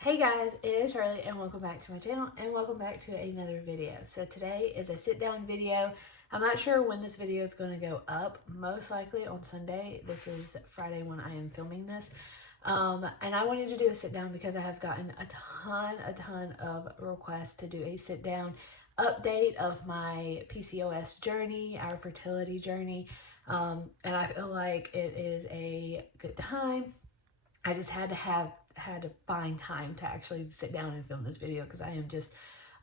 Hey guys, it is Shirley and welcome back to my channel and welcome back to another video. So today is a sit down video. I'm not sure when this video is going to go up, most likely on Sunday. This is Friday when I am filming this. And I wanted to do a sit down because I have gotten a ton of requests to do a sit down update of my PCOS journey, our fertility journey. And I feel like it is a good time. I just had to find time to actually sit down and film this video because I am just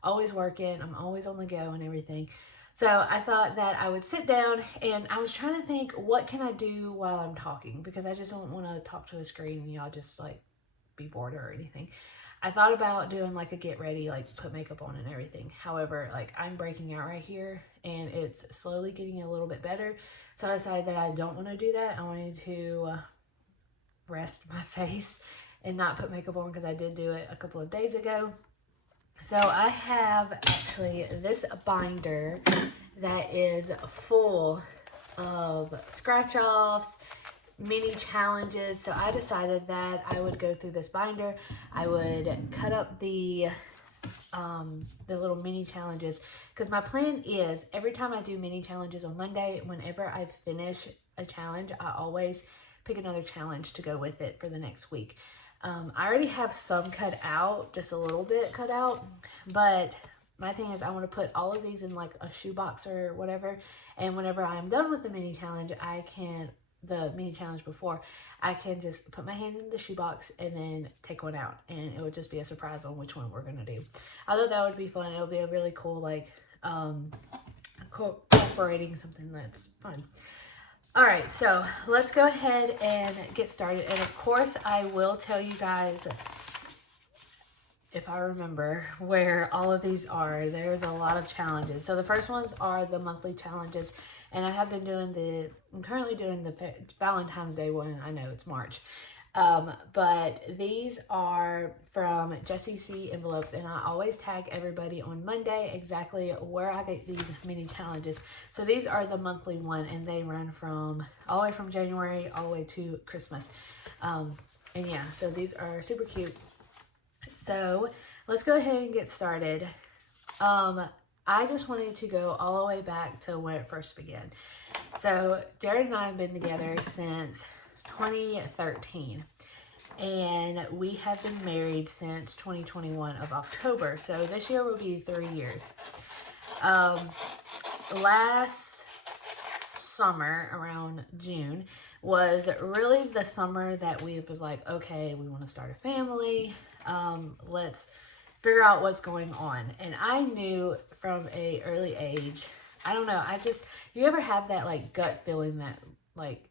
always working. I'm always on the go and everything. So I thought that I would sit down and I was trying to think, what can I do while I'm talking? Because I just don't want to talk to a screen and y'all just like be bored or anything. I thought about doing like a get ready, like put makeup on and everything. However, like I'm breaking out right here and it's slowly getting a little bit better. So I decided that I don't want to do that. I wanted to rest my face and not put makeup on because I did do it a couple of days ago. So I have actually this binder that is full of scratch offs, mini challenges. So I decided that I would go through this binder. I would cut up the little mini challenges because my plan is every time I do mini challenges on Monday, whenever I finish a challenge, I always pick another challenge to go with it for the next week. I already have some cut out, just a little bit cut out, but my thing is I want to put all of these in like a shoebox or whatever, and whenever I'm done with the mini challenge, the mini challenge before, I can just put my hand in the shoebox and then take one out, and it would just be a surprise on which one we're going to do. I thought that would be fun. It would be a really cool, like, incorporating something that's fun. All right, so let's go ahead and get started. And of course, I will tell you guys, if I remember, where all of these are. There's a lot of challenges. So the first ones are the monthly challenges. And I have been I'm currently doing the Valentine's Day one. I know it's March. But these are from Jessie C envelopes, and I always tag everybody on Monday exactly where I get these mini challenges. So these are the monthly one, and they run from all the way from January all the way to Christmas. And yeah, so these are super cute. So let's go ahead and get started. I just wanted to go all the way back to when it first began. So Jared and I have been together since 2013, and we have been married since 2021 of October. So this year will be 3 years. Last summer around June was really the summer that we was like, okay, we want to start a family. Let's figure out what's going on. And I knew from a early age, I don't know, you ever have that like gut feeling that like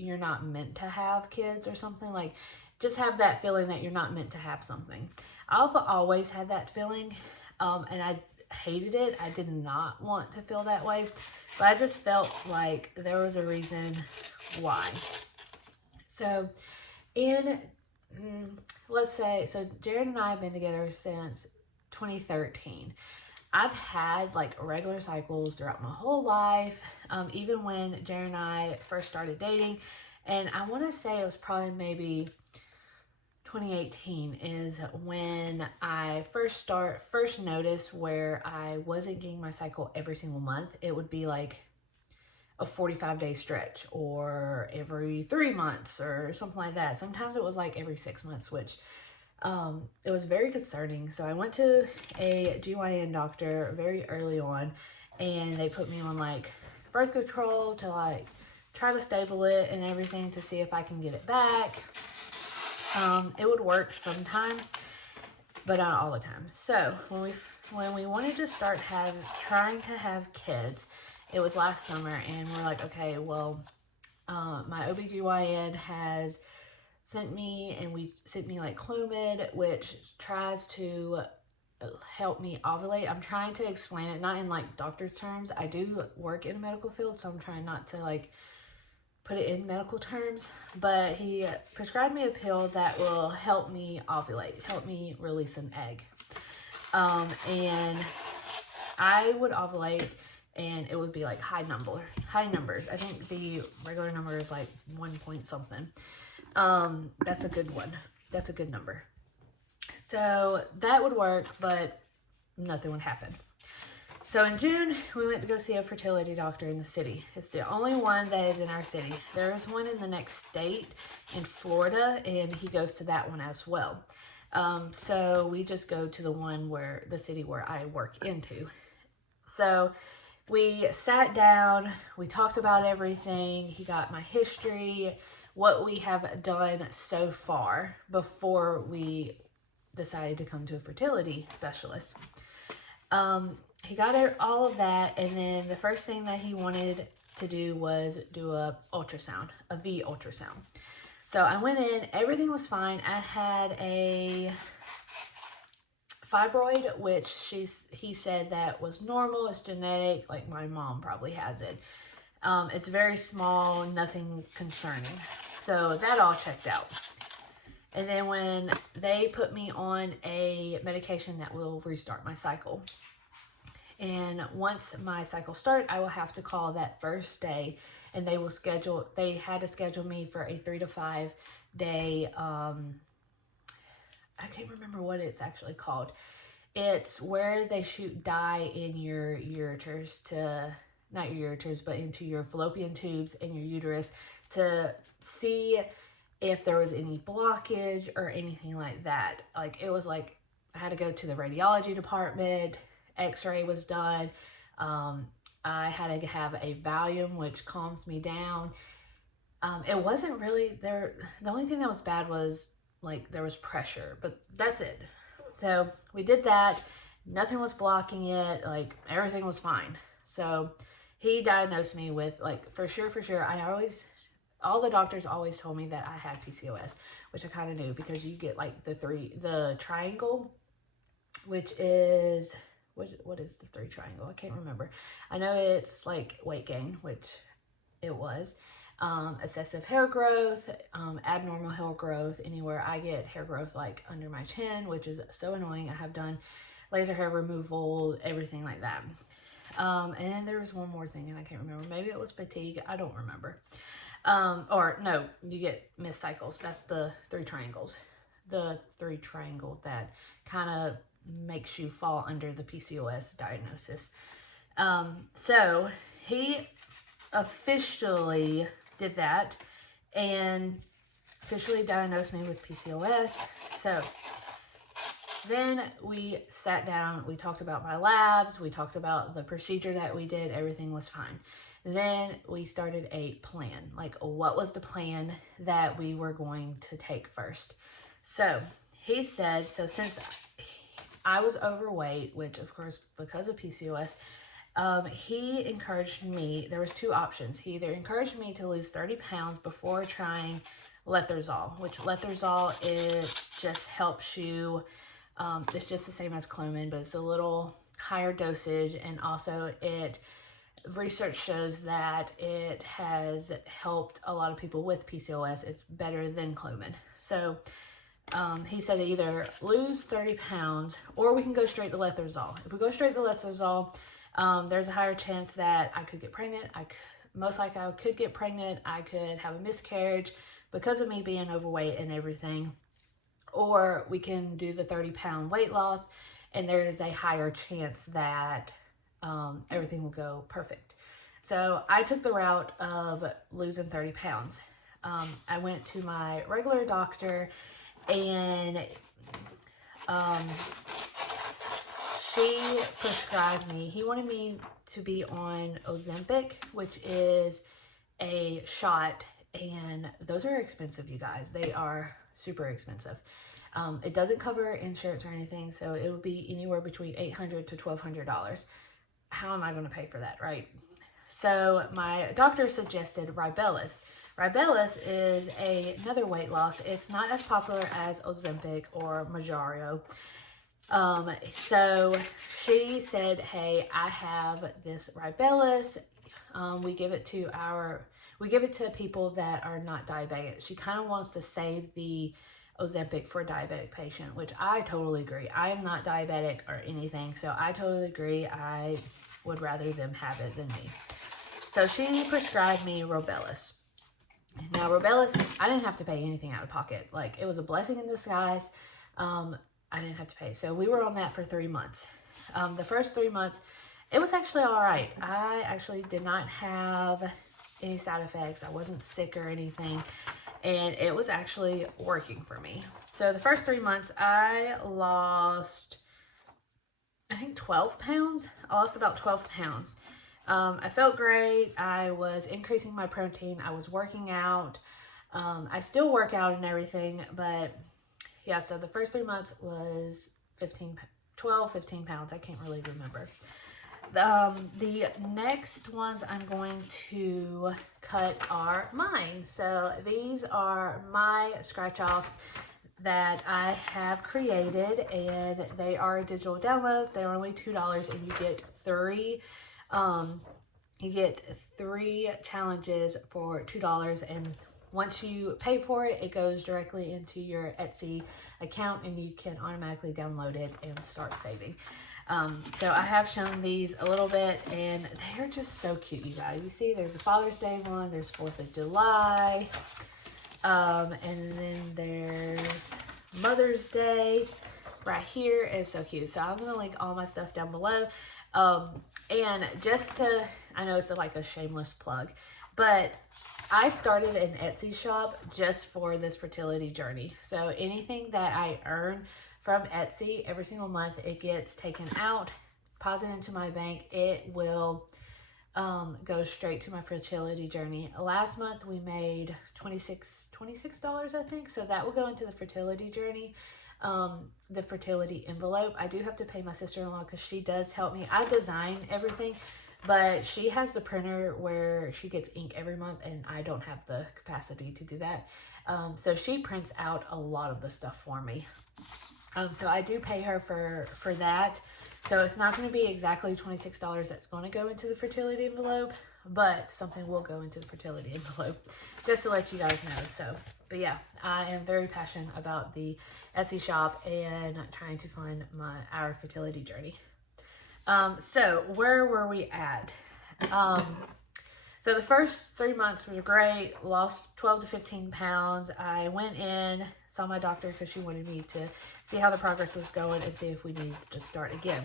you're not meant to have kids or something? Like, just have that feeling that you're not meant to have something. I've always had that feeling, and I hated it. I did not want to feel that way, but I just felt like there was a reason why. So let's say, so Jared and I have been together since 2013. I've had like regular cycles throughout my whole life, even when Jared and I first started dating. And I want to say it was probably maybe 2018 is when I first noticed where I wasn't getting my cycle every single month. It would be like a 45-day stretch or every 3 months or something like that. Sometimes it was like every 6 months, which it was very concerning. So I went to a GYN doctor very early on, and they put me on like birth control to like try to stable it and everything to see if I can get it back. It would work sometimes, but not all the time. So when we wanted to start trying to have kids, it was last summer, and we're like, okay, well, my OBGYN has sent me like Clomid, which tries to help me ovulate. I'm trying to explain it, not in like doctor terms. I do work in a medical field, so I'm trying not to like put it in medical terms, but he prescribed me a pill that will help me ovulate, help me release an egg. And I would ovulate, and it would be like high numbers. I think the regular number is like 1 point something. That's a good one. That's a good number. So that would work, but nothing would happen. So in June, we went to go see a fertility doctor in the city. It's the only one that is in our city. There's one in the next state in Florida, and he goes to that one as well. So we just go to the city where I work into. So we sat down, we talked about everything. He got my history, what we have done so far before we decided to come to a fertility specialist. He got all of that, and then the first thing that he wanted to do was do a ultrasound, a V ultrasound. So I went in, everything was fine. I had a fibroid, which he said that was normal, it's genetic, like my mom probably has it. It's very small, nothing concerning. So that all checked out. And then when they put me on a medication that will restart my cycle. And once my cycle starts, I will have to call that first day, and they had to schedule me for a 3 to 5 day, I can't remember what it's actually called. It's where they shoot dye in your ureters not your ureters, but into your fallopian tubes and your uterus to see if there was any blockage or anything like that. Like, it was like, I had to go to the radiology department, x-ray was done. I had to have a Valium, which calms me down. It wasn't really there. The only thing that was bad was like there was pressure, but that's it. So we did that. Nothing was blocking it. Like, everything was fine. So he diagnosed me with, like, for sure, all the doctors always told me that I had PCOS, which I kind of knew because you get like the triangle, which is, what is the 3 triangle? I can't remember. I know it's like weight gain, which it was. Excessive hair growth, abnormal hair growth. Anywhere I get hair growth like under my chin, which is so annoying. I have done laser hair removal, everything like that. And then there was one more thing and I can't remember. Maybe it was fatigue. I don't remember. Or no, you get missed cycles. That's the 3 triangles. The 3 triangle that kind of makes you fall under the PCOS diagnosis. So he officially did that and officially diagnosed me with PCOS. So then we sat down, we talked about my labs, we talked about the procedure that we did, everything was fine. Then we started a plan, like what was the plan that we were going to take first. So he said, so since I was overweight, which of course because of PCOS, he encouraged me, there was 2 options. He either encouraged me to lose 30 pounds before trying letrozole, which letrozole, it just helps you, it's just the same as Clomid, but it's a little higher dosage, and also research shows that it has helped a lot of people with PCOS. It's better than Clomid. So he said either lose 30 pounds or we can go straight to letrozole. If we go straight to letrozole, there's a higher chance that I could get pregnant. Most likely I could get pregnant. I could have a miscarriage because of me being overweight and everything. Or we can do the 30-pound weight loss, and there is a higher chance that everything will go perfect. So I took the route of losing 30 pounds. I went to my regular doctor, and she prescribed me, he wanted me to be on Ozempic, which is a shot, and those are expensive, you guys. They are super expensive. It doesn't cover insurance or anything, so it would be anywhere between $800 to $1,200. How am I going to pay for that, right? So my doctor suggested Ribellus. Ribellus is another weight loss. It's not as popular as Ozempic or Mounjaro. So she said, hey, I have this Ribellus. We give it to people that are not diabetic. She kind of wants to save the Ozempic for a diabetic patient, which I totally agree. I am not diabetic or anything, so I totally agree. I would rather them have it than me. So she prescribed me Ribellus. Now Ribellus, I didn't have to pay anything out of pocket. Like, it was a blessing in disguise. I didn't have to pay. So we were on that for 3 months. The first 3 months, it was actually all right. I actually did not have any side effects. I wasn't sick or anything. And it was actually working for me. So the first 3 months, I lost, I think 12 pounds. I lost about 12 pounds. I felt great. I was increasing my protein. I was working out. I still work out and everything, but yeah, so the first 3 months was 15 pounds. I can't really remember. The next ones I'm going to cut are mine. So these are my scratch offs that I have created, and they are digital downloads. They are only $2, and you get three challenges for $2, and once you pay for it, it goes directly into your Etsy account, and you can automatically download it and start saving. So I have shown these a little bit, and they are just so cute, you guys. You see, there's a Father's Day one, there's 4th of July, and then there's Mother's Day right here. It's so cute. So I'm going to link all my stuff down below. And just to, I know it's like a shameless plug, but I started an Etsy shop just for this fertility journey. So anything that I earn from Etsy every single month, it gets taken out, deposited into my bank. It will go straight to my fertility journey. Last month we made $26, I think. So that will go into the fertility journey. The fertility envelope. I do have to pay my sister-in-law because she does help me. I design everything, but she has the printer where she gets ink every month, and I don't have the capacity to do that. So she prints out a lot of the stuff for me. So I do pay her for that. So it's not going to be exactly $26 that's going to go into the fertility envelope, but something will go into the fertility envelope, just to let you guys know. So, but yeah, I am very passionate about the Etsy shop and trying to find our fertility journey. So where were we at? So the first 3 months was great. Lost 12 to 15 pounds. I went in, saw my doctor because she wanted me to see how the progress was going and see if we needed to start again.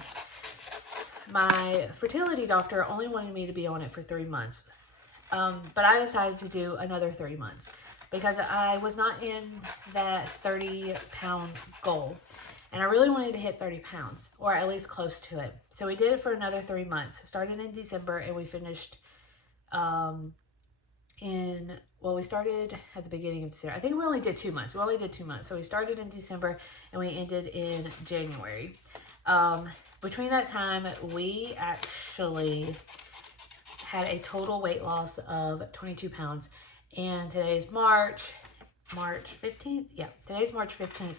My fertility doctor only wanted me to be on it for 3 months. But I decided to do another 3 months because I was not in that 30-pound goal. And I really wanted to hit 30 pounds, or at least close to it. So we did it for another 3 months. Started in December, and we finished we started at the beginning of December. I think we only did 2 months. We only did 2 months. So we started in December, and we ended in January. Between that time, we actually had a total weight loss of 22 pounds. And today's March 15th. Yeah, today's March 15th.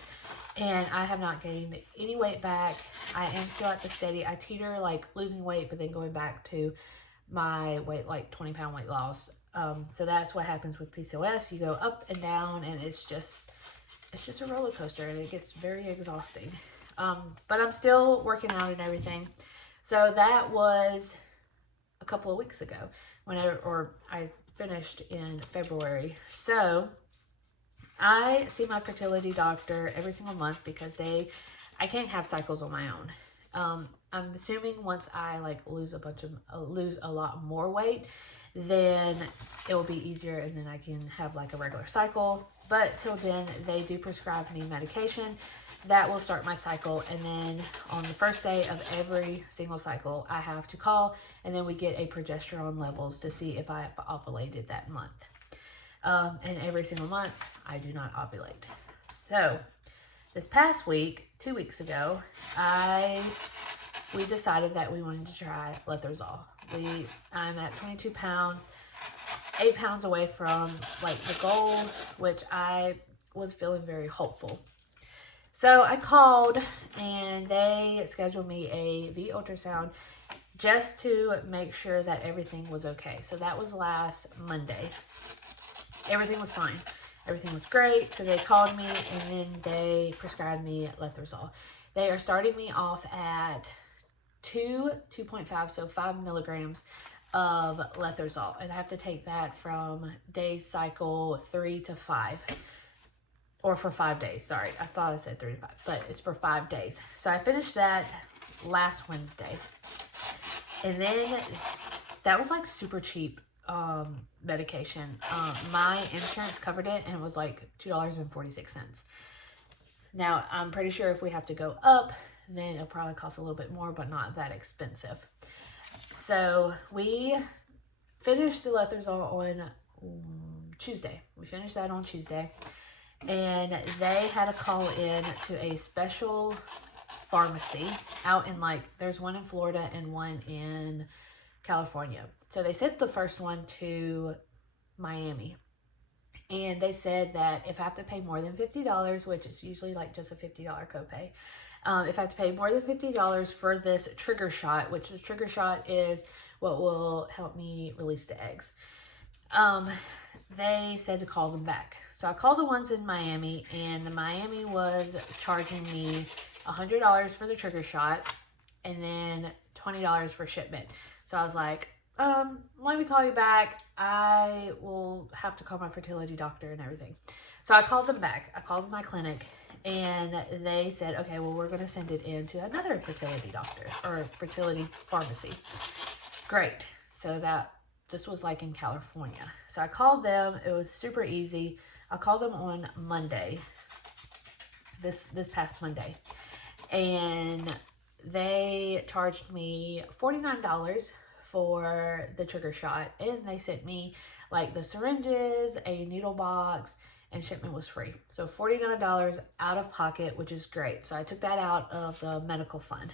And I have not gained any weight back. I am still at the steady. I teeter like losing weight, but then going back to my weight, like 20-pound weight loss. So that's what happens with PCOS. You go up and down, and it's just a roller coaster, and it gets very exhausting. But I'm still working out and everything. So that was a couple of weeks ago I finished in February. So I see my fertility doctor every single month because I can't have cycles on my own. I'm assuming once I like lose a lot more weight, then it will be easier, and then I can have like a regular cycle. But till then, they do prescribe me medication that will start my cycle, and then on the first day of every single cycle, I have to call, and then we get a progesterone levels to see if I have ovulated that month. And every single month, I do not ovulate. So this past week, 2 weeks ago, we decided that we wanted to try letrozole. I'm at 22 pounds, 8 pounds away from like the goal, which I was feeling very hopeful. So I called, and they scheduled me a V ultrasound just to make sure that everything was okay. So that was last Monday. Everything was fine. Everything was great. So they called me, and then they prescribed me letrozole. They are starting me off at 2.5, so 5 milligrams of letrozole. And I have to take that from day cycle 3 to 5. or for 5 days. Sorry, I thought I said 3 to 5, but it's for 5 days. So I finished that last Wednesday. And then that was like super cheap medication. My insurance covered it and it was like $2.46. Now, I'm pretty sure if we have to go up, then it'll probably cost a little bit more, but not that expensive. So we finished the Letrozole on Tuesday. We finished that on Tuesday. And they had a call in to a special pharmacy out in there's one in Florida and one in California. So they sent the first one to Miami. And they said that if I have to pay more than $50, which is usually like just a $50 copay, if I have to pay more than $50 for this trigger shot, which the trigger shot is what will help me release the eggs, they said to call them back. So I called the ones in Miami, and the Miami was charging me $100 for the trigger shot and then $20 for shipment. So I was like, let me call you back. I will have to call my fertility doctor and everything. So I called them back. I called my clinic and they said, okay, well, we're going to send it in to another fertility doctor or fertility pharmacy. Great. So this was like in California. So I called them. It was super easy. I called them on Monday, this past Monday, and they charged me $49 for the trigger shot, and they sent me like the syringes, a needle box, and shipment was free. So $49 out of pocket, which is great. So I took that out of the medical fund.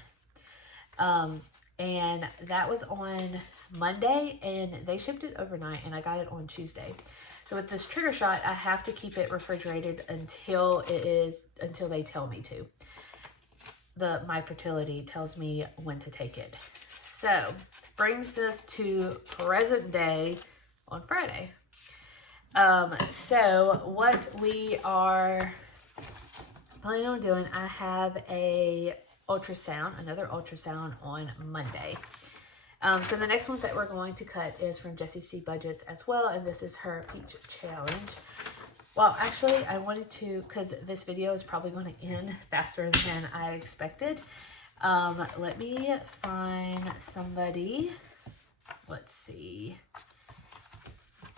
And that was on Monday, and they shipped it overnight, and I got it on Tuesday. So with this trigger shot, I have to keep it refrigerated until they tell me to. My fertility tells me when to take it. So brings us to present day on Friday. So what we are planning on doing, I have another ultrasound on Monday. So the next ones that we're going to cut is from Jessie C. Budgets as well, and this is her Peach Challenge. Well, actually, I wanted to, because this video is probably going to end faster than I expected. Let me find somebody. Let's see.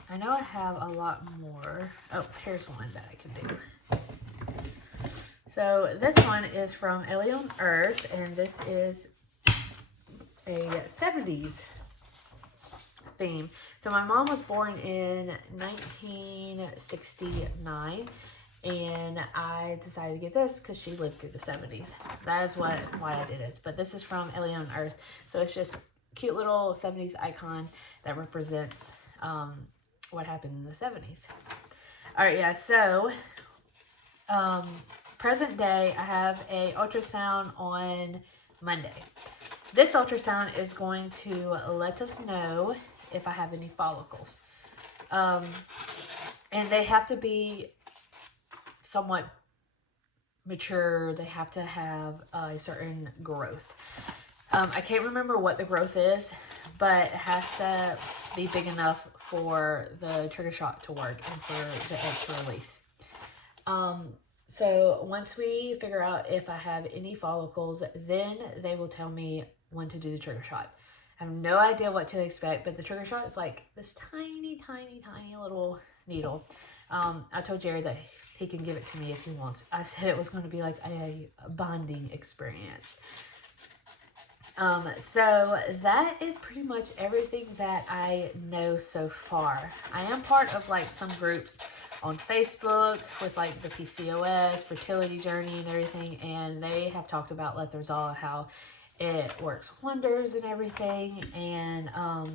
I know I have a lot more. Oh, here's one that I can do. So this one is from Ellie on Earth, and this is a 70s theme. So my mom was born in 1969, and I decided to get this because she lived through the 70s. That is why I did it. But this is from Ellie on Earth. So it's just a cute little 70s icon that represents what happened in the 70s. All right, yeah, so present day, I have a ultrasound on Monday. This ultrasound is going to let us know if I have any follicles. And they have to be somewhat mature. They have to have a certain growth. I can't remember what the growth is, but it has to be big enough for the trigger shot to work and for the egg to release. So once we figure out if I have any follicles, then they will tell me when to do the trigger shot. I have no idea what to expect, but the trigger shot is like this tiny, tiny, tiny little needle. I told Jared that he can give it to me if he wants. I said it was going to be like a bonding experience. So that is pretty much everything that I know so far. I am part of like some groups on Facebook with like the PCOS, Fertility Journey and everything, and they have talked about Letrozole, how it works wonders and everything, and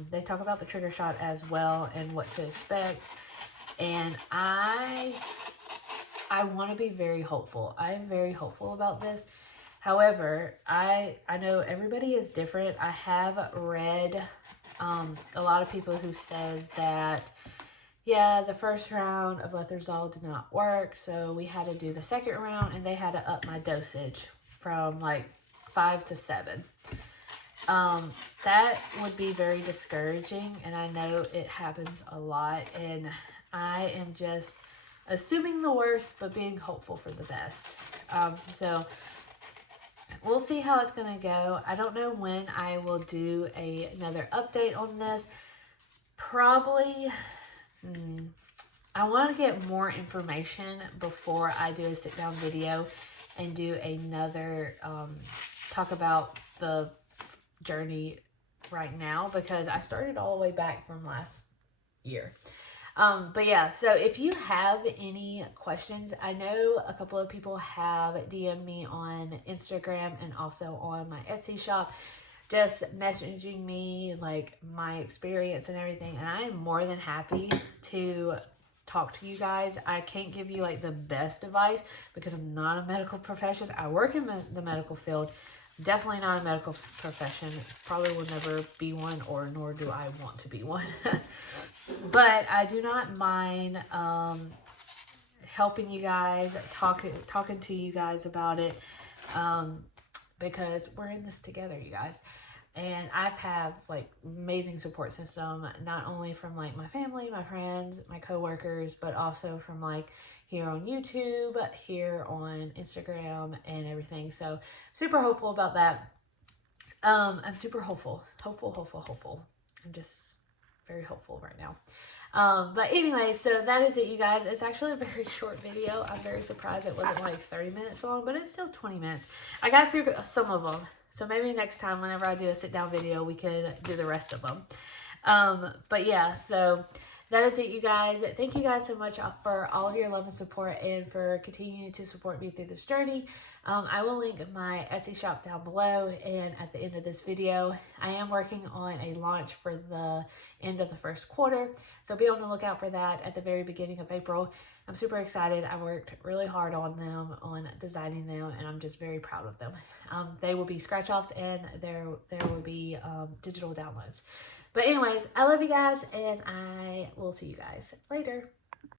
they talk about the trigger shot as well and what to expect. And I want to be very hopeful. I am very hopeful about this. However, I know everybody is different. I have read a lot of people who said that, yeah, the first round of Letrozole did not work, so we had to do the second round, and they had to up my dosage from like 5 to 7. That would be very discouraging, and I know it happens a lot, and I am just assuming the worst, but being hopeful for the best. So we'll see how it's going to go. I don't know when I will do another update on this. Probably, I want to get more information before I do a sit-down video and do another, talk about the journey right now, because I started all the way back from last year. But yeah, so if you have any questions, I know a couple of people have DM'd me on Instagram and also on my Etsy shop, just messaging me like my experience and everything. And I am more than happy to talk to you guys. I can't give you like the best advice because I'm not a medical profession. I work in the medical field. Definitely not a medical profession. Probably will never be one, or nor do I want to be one. But I do not mind helping you guys, talking to you guys about it, because we're in this together, you guys. And I've had like amazing support system, not only from like my family, my friends, my coworkers, but also from like here on YouTube, here on Instagram and everything. So super hopeful about that. I'm super hopeful. I'm just very hopeful right now. But anyway, so that is it, you guys. It's actually a very short video. I'm very surprised it wasn't like 30 minutes long, but it's still 20 minutes. I got through some of them. So maybe next time, whenever I do a sit down video, we can do the rest of them. But yeah, so that is it, you guys. Thank you guys so much for all of your love and support, and for continuing to support me through this journey. I will link my Etsy shop down below and at the end of this video. I am working on a launch for the end of the first quarter, so be on the lookout for that at the very beginning of April. I'm super excited. I worked really hard on them, on designing them, and I'm just very proud of them. They will be scratch-offs, and there will be digital downloads. But anyways, I love you guys, and I will see you guys later.